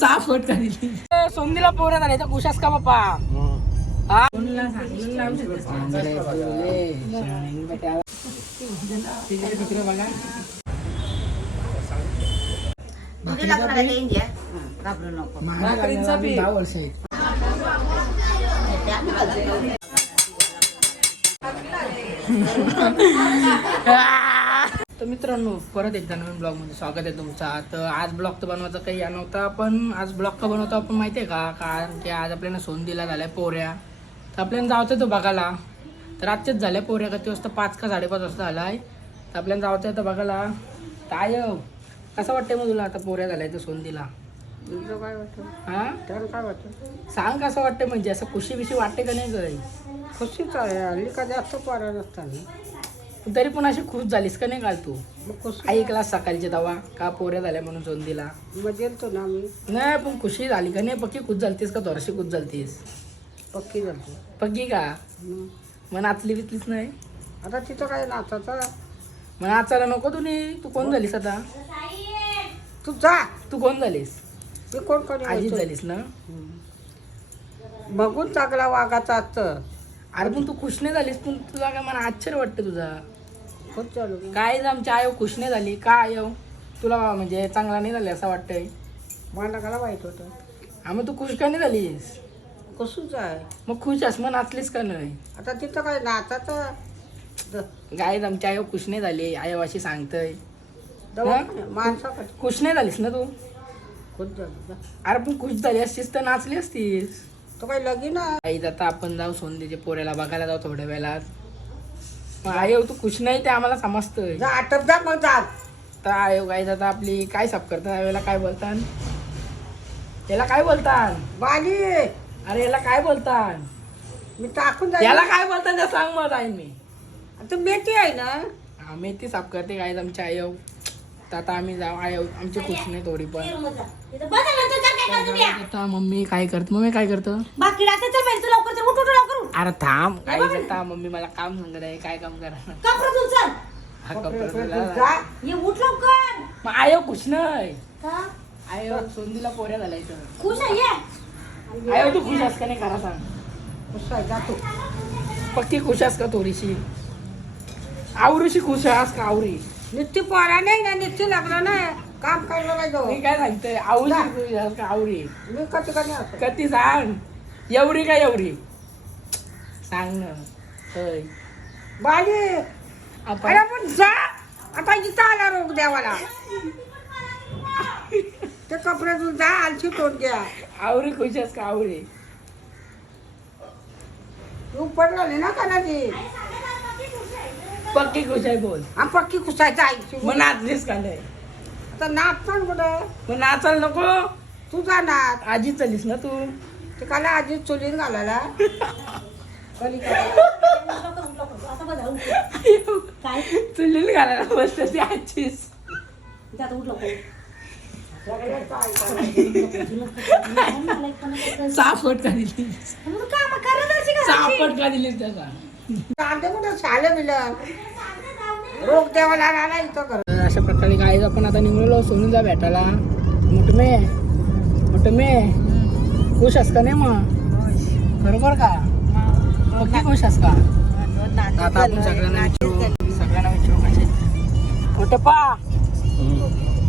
साफ फट दिली सोंदीला पोरं झाले तर कुशास का बाप्पा हा तिकडे बघा भाकरींचा बी 10 वर्ष आहे. तर मित्रांनो परत एकदा नवीन ब्लॉग मध्ये स्वागत आहे तुमचा. तर आज ब्लॉग तर बनवायचा काही या नव्हता, पण आज ब्लॉग का बनवतो आपण माहिती आहे का? कारण की आज आपल्याला सोंदीला झाल्या पोऱ्या, तर आपल्याला जावतं तो बघायला. तर आजच्याच झाल्या पोऱ्या किती वाजता 5 का 5:30 वाजता झालाय. तर आपल्याला जावतं आहे तर बघायला. काय कसं वाटतंय मग तुला आता पोऱ्या झाल्या तर सोंदीला? तुझं काय वाटतं? हा त्याला काय वाटतं? सांग कसं वाटतंय, म्हणजे असं खुशी बिशी वाटते का नाही काही? खुशीच आहे. हल्ली का जास्त पारा नसताना तरी पण अशी खुश झालीस का नाही काल तू? मग खुशी ऐकला सकाळचे दवा का पोऱ्या झाल्या म्हणून सोंदीला? मग गेलतो ना मी. नाही पण खुशी झाली का नाही? पक्की खुश झालतीस का थोडीशी खुश झालतीस? पक्की झालतो. पक्की का? मग मग नाचली बिचलीच नाही? आता तिथं काय नाचायचं? मग नाचायला नको तुम्ही. तू कोण झालीस आता? तू जा. तू कोण झालीस? मी कोण कोणी आजीच झालीस ना? बघून चांगला वागाचा असतं. अरे पण तू खुश नाही झालीस, पण तुला काय मला आश्चर्य वाटतं तुझा. खूप चालू मग. काय आमची आयो खुश नाही झाली का? आयो तुला म्हणजे चांगला नाही झाली असं वाटतंय? मला काय वाईट होतं. हा मग तू खुश का नाही झालीस? कसूच आहे. मग खुश आहेस मग नाचलीस का नाही? आता तिथं काय नाचायचं? गाय आमची आयो खुश नाही झाली, आयो अशी सांगतय. माणसाकडे खुश नाही झालीस ना तू? खूप झालं. अरे पण खुश झाली असतीस तर नाचली असतीस. तो काही लगीन आहे. आई आता आपण जाऊ सोंदीच्या पोऱ्याला बघायला जाऊ थोड्या वेळात. मग आयो तू खुश नाही ते आम्हाला समजतंय. जा आटप जा मग जा. तर आयो गाई आता आपली काय साफ करतात यावेळेला? काय बोलतात याला? काय बोलतात? बाली अरे याला काय बोलतात? मी टाकून जाईल. याला काय बोलतात ते सांग मग जाईन मी. आता मेथी आहे ना. हा मेथी साफ करते गाईज आमची आयो. तर आता आम्ही जाऊ. आयो आमची खुश नाही थोडी पण. आता मम्मी काय करते? मम्मी काय करतं? अरे थांब काय आता मम्मी मला काम सांगत आहे. काय काम करा? हा कपडा धुला. मग आयो खुश नाही. आयो सोंदीला पोऱ्या घालायचं. आयो तू खुश आहेस का नाही खरा सांग? कसं आहे जातो. पक्की खुश आहेस का थोडीशी? आवरीशी खुश आहेस का? आवरी नित्य पोरा नाही ना. नित्य लागलं ना. काम काय बघायचं. मी काय सांगतोय? आवरी खुश आहेस का? आवरी मी कधी कधी असं कधी सांग. एवढी काय एवढी सांग ना. होय बाली आपण अरे पण जा. आता इथं आला रोग द्यावाला. ते कपडे तू जा. आलची तोड घ्या. आवरी खुश आहेस का? आवरी तू पडली ना कदाची. पक्की खुश आहे बोल. हा पक्की कुसायचं आईची. मग नाचलीस का नाही? आता नाचतो कुठं. मग नाचायला नको. तू जा नाच. आजी चालीस ना तू? ते काला आजी चुलीत घालायला. कली चुलीला घालायला बसते ती आजीस. साफ फटका दिलीस. साफ फटका दिलीस त्याचा. कांदे कुठं साले बिलं. रोग द्यावाला आला इथं कर. तर अशा प्रकारे गाईज आपण आता निघलेलो सोनूला भेटायला. मोठमे खुश आहेस का नाही मग? बरोबर का? पक्की खुश आहेस का? आता आपण सगळ्यांना विचारू कसे मोठप्पा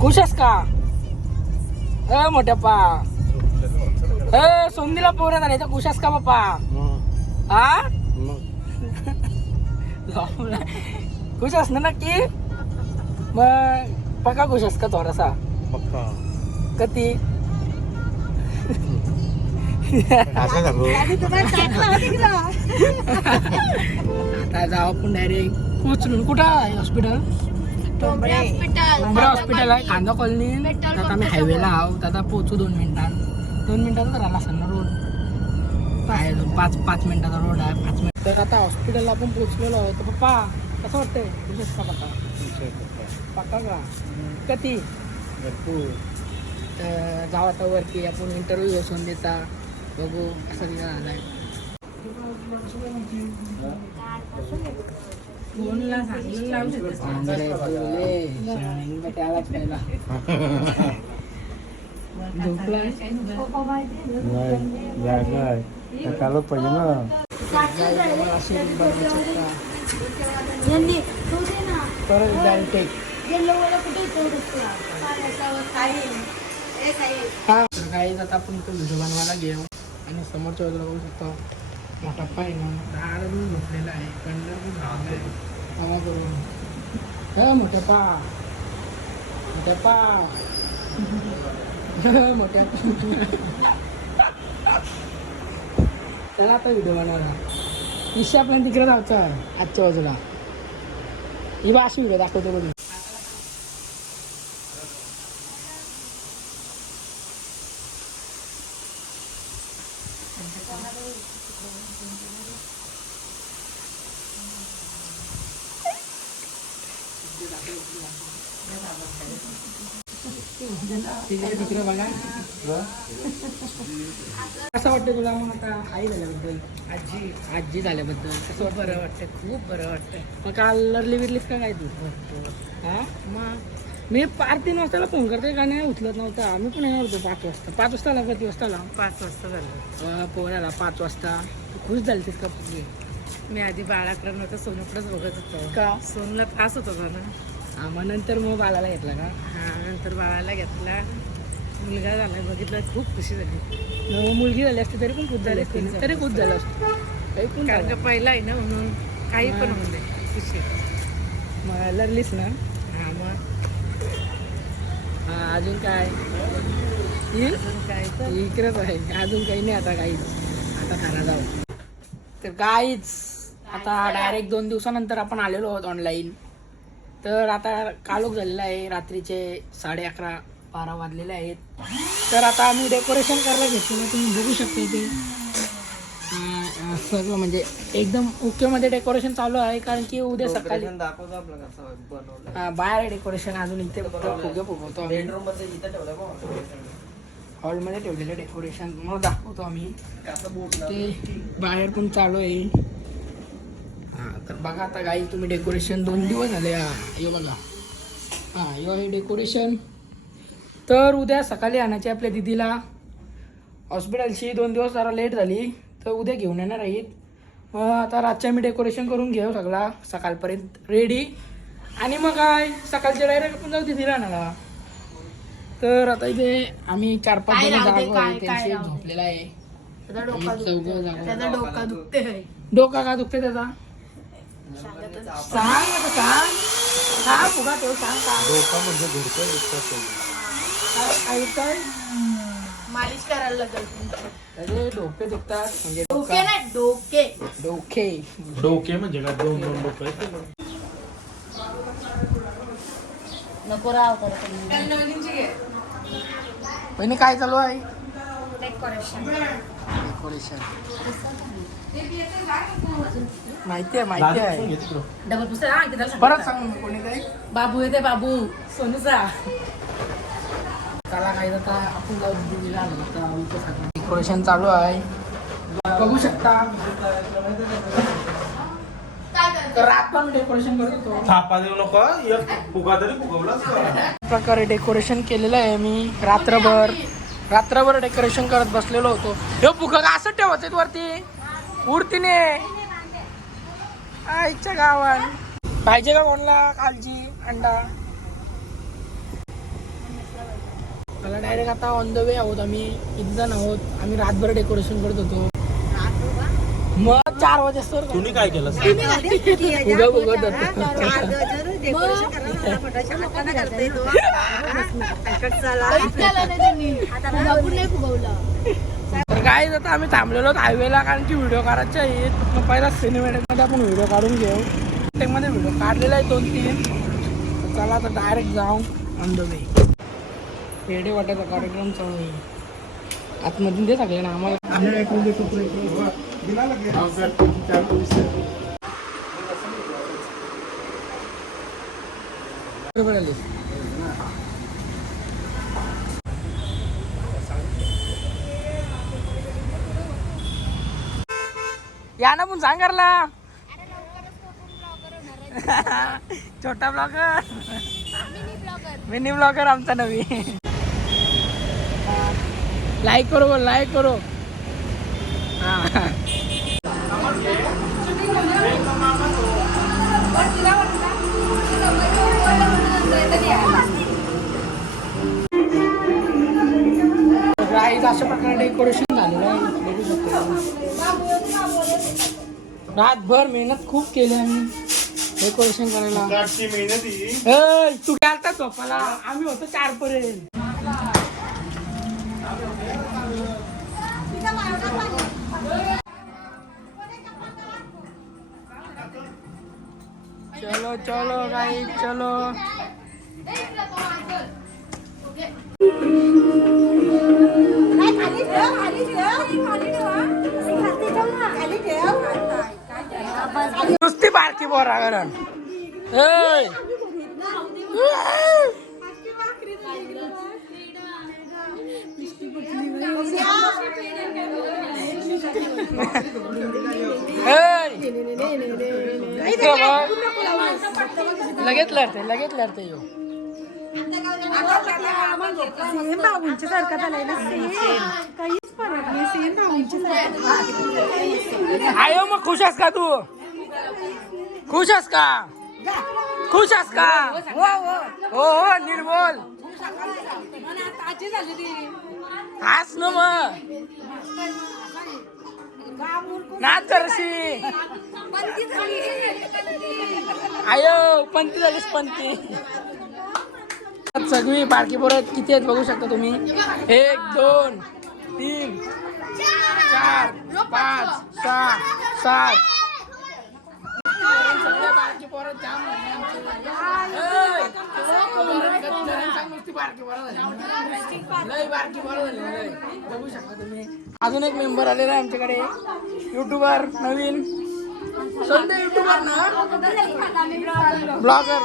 खुश आहेस का? मोठप्पा सोंदीला पोरं झाले तर खुश आहेस का बाप्पा? हा खुश आहेस ना नक्की? मग पक्का खुश आहेस का थोडासा? कधी आता जाऊ आपण डायरेक्ट पोचलो. कुठं आहे हॉस्पिटल? डोंबरे हॉस्पिटल आहे खांदा कॉलनी. आता आम्ही हायवेला आहोत. आता पोचू 2 मिनिटात. 2 मिनिटातच राहिला असं ना रोड. आहे 5 मिनिटाचा रोड आहे. 5 मिनिट. तर आता हॉस्पिटलला आपण पोचलेलो आहोत. तर पप्पा कसं वाटतंय? खुश का पक्का? पक्का का? कधी जाऊ आता वरती. आपण इंटरव्ह्यू घेऊ सोंदीचा. बघू कसा तिला झालाय. फोनला सांगितलं त्यालाच खायला झोपलाय चालत पाहिजे ना. असे बनवू शकता परत द्याल टेक हा तर काही आता आपण तो व्हिडिओ बनवायला घेऊ आणि समोरच्या बाजूला बघू शकतो मोठा पाय झाडून झोपलेला आहे कंडर झालेला आहे हवा करून ह मोठ्या पा मोठ्या पा मोठ्या चला आता व्हिडिओ बनवायला निश्चय आपल्याला तिकडे जायचं आहे आजच्या बाजूला ही बा अशी व्हिडिओ दाखवतो बघ तिकडे बघा कसं वाटतं तुला मग आता आई झाल्याबद्दल आजी झाल्याबद्दल कसं वाटतं बरं वाटतं, खूप बरं वाटतं. मग काल लरली बिरलीस का काय तू हा मग मी 3 वाजताला फोन करते का नाही उचलत नव्हता आम्ही पण येणार होतो 5 वाजता आला किती वाजता आला 5 वाजता झालं. पोहण आला 5 वाजता तू खुश झाली तीस का तुझी मी आधी बाळाकडे नव्हतं, सोनूकडेच बघत होतो. का सोनूला त्रास होत होता ना. हा मग नंतर मग बालाला घेतला का हा नंतर बाळाला घेतला, मुलगा झाला, बघितलं, खूप खुशी झाली. मग मुलगी झाली असते तरी पण खुश झाली असते खुश तरी खुश झालं असतं काही पण कारण का झालं. पहिला आहे ना म्हणून काही पण हा. होऊ दे खुशी. मग लरलीस ना हा मग हा अजून काय येईल अजून काय तर इकडेच आहे अजून काही नाही आता काहीच आता खाना जाऊ तर काहीच आता डायरेक्ट 2 दिवसानंतर आपण आलेलो आहोत ऑनलाईन तर आता कालोख झालेला आहे रात्रीचे 11:30-12 वाजलेले आहेत तर आता आम्ही डेकोरेशन करायला घेतलेलं तुम्ही बघू शकता इथे सगळं म्हणजे एकदम ओकेमध्ये डेकोरेशन चालू आहे कारण की उद्या सकाळी बाहेर डेकोरेशन अजून इथे फुगे फुगवतो आम्ही हॉलमध्ये ठेवलेलं डेकोरेशन मग दाखवतो आम्ही ते बाहेर पण चालू आहे हां तर बघा आता गाई तुम्ही डेकोरेशन 2 दिवस झाले हे बघा हां हे डेकोरेशन तर उद्या सकाळी आणायची आपल्या दिदीला हॉस्पिटलची 2 दिवस जरा लेट झाली तर उद्या घेऊन येणार आहेत मग आता रातच्या मी डेकोरेशन करून घेऊ सगळा सकाळपर्यंत रेडी आणि मग काय सकाळच्या डायरेक्ट आपण जाऊ दिदीला आणायला तर आता इथे आम्ही 4-5 जण जागो आहे त्यांची झोपलेला आहे डोका दुखते. डोका का दुखते त्याचा सांग आता सांग सांग फुगा ठेव सांग का डोका म्हणजे घुरतं काय मालिश करायला लागेल. त्याचे डोके दुखतात म्हणजे डोके ना डोके. डोके डोके म्हणजे काय 2 डोके नको राव पहिने काय चालू आहे डेकोरेशन. डेकोरेशन माहिती आहे डबल पुस्तक परत सांग ना कोणी काही बाबू येते बाबू सोनूचा. त्याला काही आता आपण जाऊ दिदीला आणलं डेकोरेशन चालू आहे बघू शकता तर रातभर डेकोरेशन करत होतो थापा देऊ नको एक फुगा तरी फुगवलाच प्रकारे डेकोरेशन केलेलं आहे मी रात्रभर डेकोरेशन करत बसलेलो होतो हे फुगा असं ठेवायचं वरती उडतीने आईच्या गावात पाहिजे का कोणला कालजी अंडा मला डायरेक्ट आता ऑन द वे आहोत आम्ही किती जण आहोत आम्ही रातभर डेकोरेशन करत होतो मग 4 वाजेस्तोवर तुम्ही काय केलं फुगा फुगत होतो तर काय आता आम्ही थांबलेलो हायवेला कारण की व्हिडिओ करायचे आहेत मग पहिला सिनेमॅटिकमध्ये आपण व्हिडिओ काढून घेऊ टेकमध्ये व्हिडिओ काढलेला आहे 2-3 तर चला आता डायरेक्ट जाऊ ऑन द वे पेढे वाटायचा कार्यक्रम चालू आहे आतमधून ते सगळे ना आम्हाला बरोबर आले या ना पण सांग करला छोटा ब्लॉगर मिनी ब्लॉगर आमचा नवी. लाईक करो लाईक करो. हा गाईज अशा प्रकारे डेकोरेशन झालेलं आहे. बघू शकतो रातभर मेहनत खूप केली आम्ही डेकोरेशन करायला. तू गेलता झोपाला आम्ही होतो 4 पर्यंत. चलो चलो गाइस चलो. नुसती बारकी बोरा कारण लगेच लढते यो. बाबूंच्या सारखा झालाय ना काहीच फरक नाही. सेम बाबूंच्या सारखा. आयो मग खुश आहेस का तू? खुश आहेस का? खुश आहेस का? हो हो निर्मोल हास न मग नाच जरशी. आयो पंती झालीस पंती. सगळी बारकी पोरं किती आहेत बघू शकता तुम्ही. 1 2 3 4 5 6 7. बारकी पोरं जाम लय बारकी पोरं झाली. बघू शकता तुम्ही. अजून एक मेंबर आलेला आहे आमच्याकडे युट्यूबर नवीन संजय युट्यूबर ना ब्लॉगर.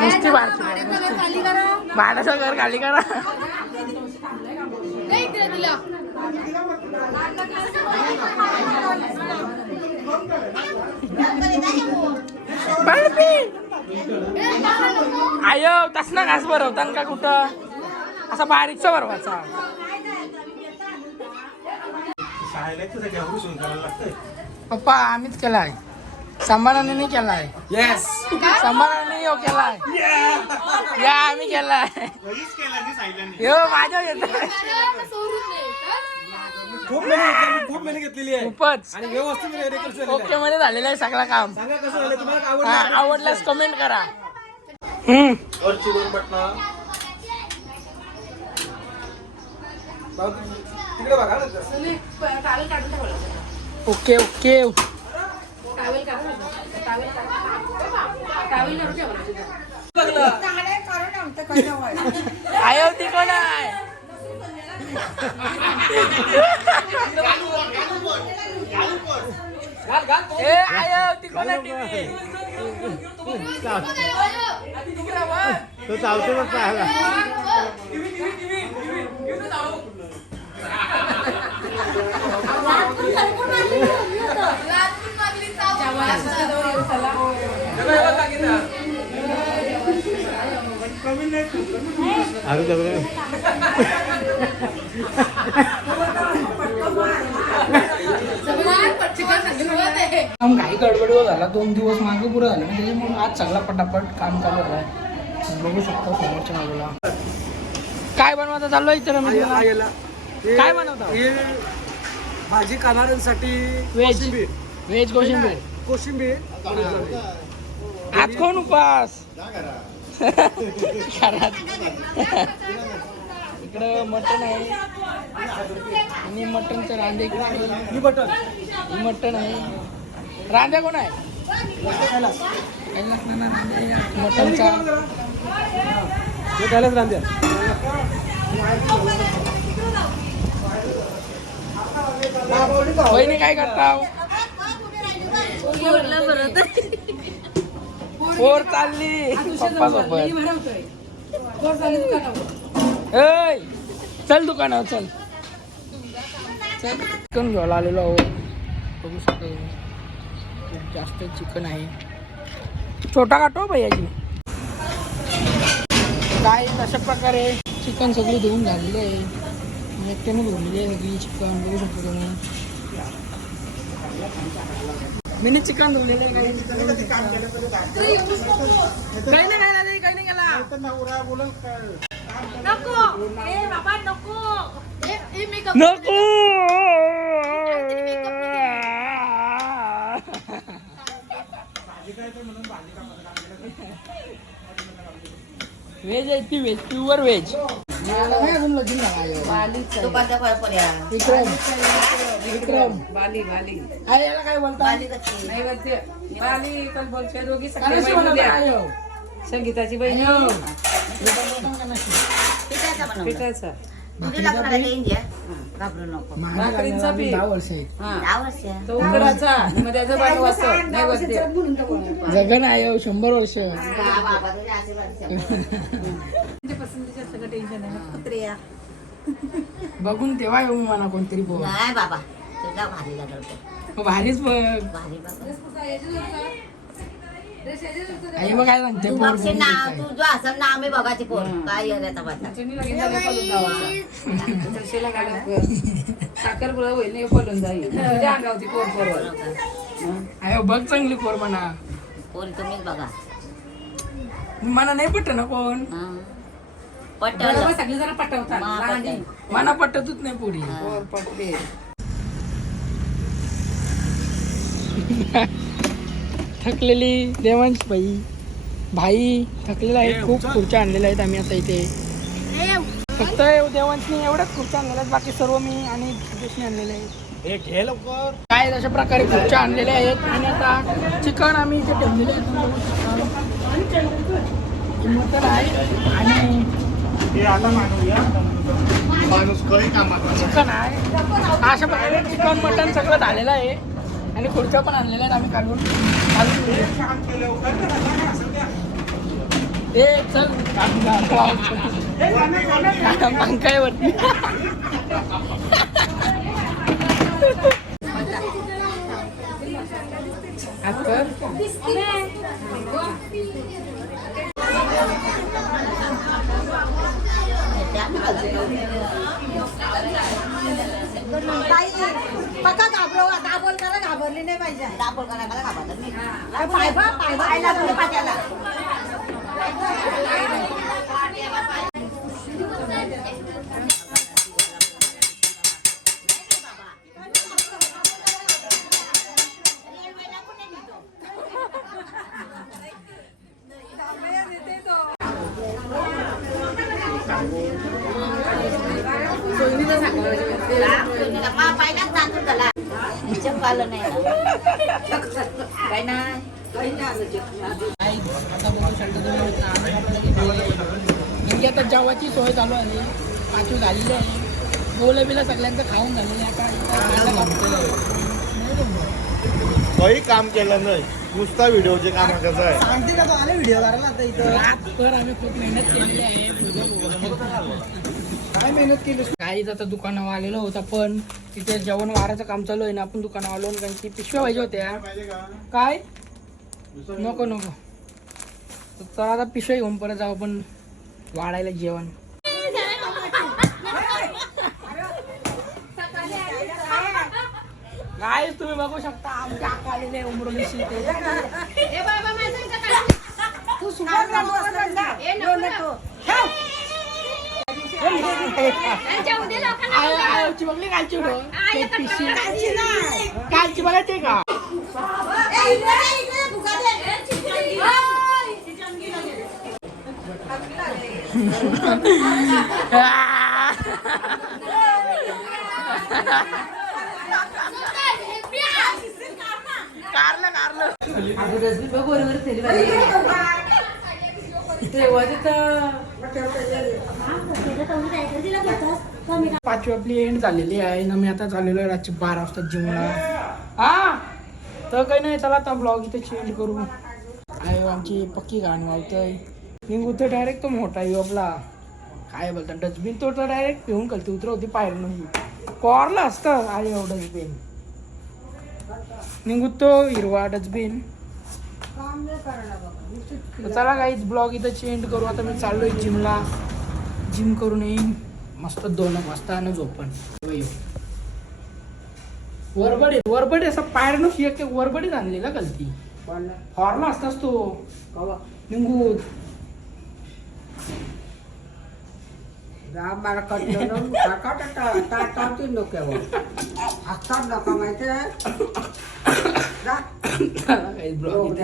नुसती बारकी भाड्याचं घर खाली करा. आयो तसना घास भरवता का कुठं असा बारीकचा भरवाचा. पप्पा आम्हीच केलाय संभाराने नाही केलाय. येस संभाराने यो केलाय. या आम्ही केलाय. यो माझ्या घेतलाय खूप मेहनत घेतलेली आहे खूपच. आणि व्यवस्थित ओके मध्ये झालेलं आहे सगळं काम. सांगा कसं झालं तुम्हाला. हा आवडल्यास कमेंट करा. तिकडे बघा. Okay okay. आयो ती कोण आहे? ए आयो ती कोण आहे? तो चालतो मग पाहायला. काही गडबड झाला 2 दिवस मागे पुढे झाले ना त्याच्यामुळे आज सगळा पटापट काम चालू आहे. बघू शकतो समोरच्या बाजूला काय बनवायचं चालू आहे. काय बनवता? भाजी खाणाऱ्यांसाठी व्हेज कोशिंबीर. आज कोण उपास इकडं मटण आहे आणि मटणचं रांदे मटण आहे. रांद्या कोण आहे? मटणचा रांद्या. वहिनी काय करता? पोर चालली पप्पा सोबत. चल दुकानावर चल. चिकन घ्यायला आलेलो आहोत. बघू शकता तुम्ही. खूप जास्त चिकन आहे. छोटा काटो भैयाजी. काय अशा प्रकारे चिकन सगळी धुवून झालेली आहे. एकट्याने धुवलेली आहे सगळी चिकन. बघू शकता तुम्ही. मी चिकन धुवलेलं आहे. काही नाही गेला. नको ए बाबा नको नको व्हेज आहे ती. Veg pure veg. अजून लगीन झाला. विक्रम बाली बाली आहे. याला काय बोलता? नाही बोलते बाली पण बोलते दोघी कशी सगळ्या बनवता? बहिणी आयो. संगीताची बहिणी आयो. पिठाचा भाकरींचा पीठ 10 वर्ष आहे. तो उकडाचा मग त्याचं बाटू असतं नाही बोलते जगन आहे 100 वर्ष. सगळं टेन्शन आहे बघून तेव्हा येऊ मला कोणतरी बोल. नाही बाबा तुझा भारी लागल. भारीच बघ. भारी बाबा आई बघ काय सांगते. तू बघशील ना तुझं असं ना आम्ही बघायची पोर काय येण्याचा बदला. साखर पुढे होईल नाही पडून जाईल तुझ्या अंगावरती पोर पोर आयो बघ चांगली कोर म्हणा. पोरी तुम्हीच बघा. मला नाही पटत ना कोण. पटलं सगळी जरा पटवतात मला पटतच नाही पुढे. पोर पटते थकलेली देवांश भाई थकलेला आहे. खूप खुर्च्या आणलेल्या आहेत आम्ही आता इथे. फक्त देवांशनी एवढ्याच खुर्च्या आणलेल्या आहेत. बाकी सर्व मी आणि सुदेशने आणलेले आहेत. काय अशा प्रकारे खुर्च्या आणलेल्या आहेत. आणि आता चिकन आम्ही इथे ठेवलेले आहेत. मटण आहे आणि चिकन आहे. अशा प्रकारे चिकन मटण सगळं झालेलं आहे. आणि खुर्च्या पण आणलेल्या आहेत आम्ही काढून. ते चल पंखावरती. पक्का घाबरव. दाबोल करा घाबरली नाही पाहिजे. दाबोल करा मला घाबरत नाही. पायला तुम्ही पाट्याला पहिलाच जातो त्याला चप्पालं नाही काय नाही. आता बघू शकता तुम्ही. आता जेवायची सोय चालू आहे. 5वी झालेली आहे. बोलं बिलं सगळ्यांचं खाऊन झालेलं आहे. काही काम केलं नाही नुसता व्हिडिओचे काम कसं आहे सांगते का तो आले व्हिडिओ करायला आता इथं. रातभर आम्ही खूप मेहनत केलेली आहे. काय मेहनत केली. काहीच आता दुकानावर आलेलो होता पण तिथे जेवण वाराचं काम चालू आहे ना. आपण दुकानावर आलो कारण की पिशव्या पाहिजे होत्या. काय नको नको तर आता पिशव्या घेऊन परत जाऊ आपण वाढायला जेवण. काय तुम्ही बघू शकता आमच्या आका आलेले उमरलीशी तू सुपर आयोची बघली कालची कालची बघायची का. पाचवी आपली एंड झालेली आहे ना. मी आता चाललेलो आहे रातची 12 वाजता जिमला. हा तर काही नाही चला आता ब्लॉग इथे चेंज करू. आहे आमची पक्की गाणी वावतोय. निघू तर डायरेक्ट तो मोठा येऊ आपला काय बोलतात डस्टबिन तो तर डायरेक्ट पिऊन कलती उतरवती पायर नाही. कॉरला असतं आणि एवढं डस्टबिन निघू तो हिरवा डस्टबिन. चला काहीच ब्लॉग इथं चेंज करू. आता मी चाललोय जिमला. जिम करून येईन मस्त 2 वाजता आणि झोपण. वरबडी असं पायरनं एक वरबडीच आणली का गलती. हॉर्ला असतास तो निघू मला कटलं टाटावतील डोक्यावर असतात लोक माहिती आहे. काहीच ब्लॉग